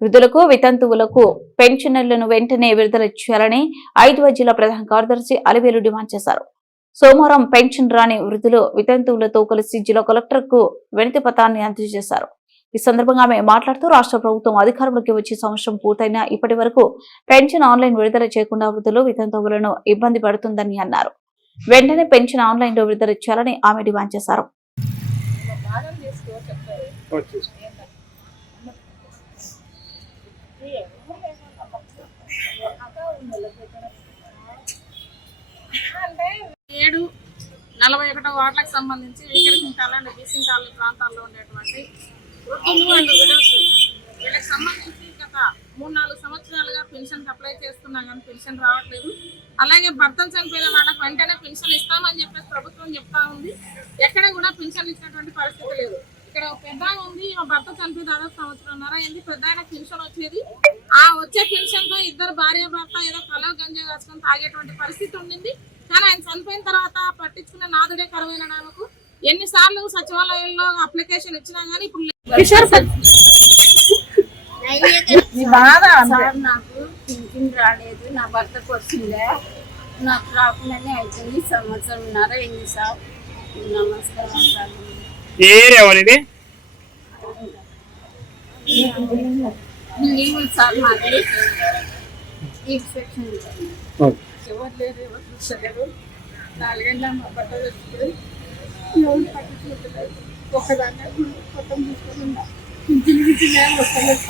వృద్ధులకు వితంతువులకు పెన్షనర్లను వెంటనే విడుదల చేయాలని ఐదవ జిల్లా ప్రధాన కార్యదర్శి అలివేలు డిమాండ్ చేశారు. సోమవారం పెన్షన్ రాని వృద్ధులు వితంతువులతో కలిసి జిల్లా కలెక్టర్కు వినతి పత్రాన్ని అందజేశారు. ఈ సందర్భంగా ఆమె మాట్లాడుతూ రాష్ట్ర ప్రభుత్వం అధికారంలోకి వచ్చి సంవత్సరం పూర్తయినా ఇప్పటి వరకు పెన్షన్ ఆన్లైన్ విడుదల చేయకుండా వృద్ధులు వితంతువులను ఇబ్బంది పడుతుందని అన్నారు. వెంటనే పెన్షన్ ఆన్లైన్లో విడుదల చేయాలని ఆమె డిమాండ్ చేశారు. నలభై ఒకటో వార్డులకు సంబంధించి వీకరసింతాల అండ్ ప్రాంతాల్లో ఉండేటువంటి వృద్ధులు అండ్ విడోస్. వీళ్ళకి సంబంధించి గత మూడు నాలుగు సంవత్సరాలుగా పెన్షన్కి అప్లై చేస్తున్నాం కానీ పెన్షన్ రావట్లేదు. అలాగే భర్తలు చనిపోయిన వాళ్ళకి వెంటనే పెన్షన్ ఇస్తామని చెప్పేసి ప్రభుత్వం చెప్తా ఉంది. ఎక్కడ కూడా పెన్షన్ ఇచ్చినటువంటి పరిస్థితి లేదు. ఇక్కడ ఒక పెద్ద ఉంది మా భర్త చనిపోయి దాదాపు సంవత్సరంన్నర ఏంది పెద్ద ఆయన పెన్షన్ వచ్చేది. ఆ వచ్చే పెన్షన్తో ఇద్దరు భార్య భర్త ఏదో కలవ గంజా కాసుకొని తాగేటువంటి పరిస్థితి ఉండింది. కానీ ఆయన చనిపోయిన తర్వాత పట్టించుకున్న నాదుడే కరువైన నాకు ఎన్నిసార్లు సచివాలయంలో అప్లికేషన్ ఇచ్చినా గానీ ఇప్పుడు సార్. నాకు పింఛన్ రాలేదు నా భర్తకు వచ్చిందే నాకు రాకుండానే అవుతుంది సంవత్సరంన్నర అయింది సార్. నమస్కారం సార్. ఏ ఏరియా అనేది నీవు సార్ మాది. ఈ సెక్షన్ ఎవరు లేరు ఎవరు చూస్తలేరు. నాలుగేళ్ళ మా భర్త ఎవరు ఒకదాన్ని మొత్తం చూసుకుని ఉన్నా పింఛన్ వస్తలేదు.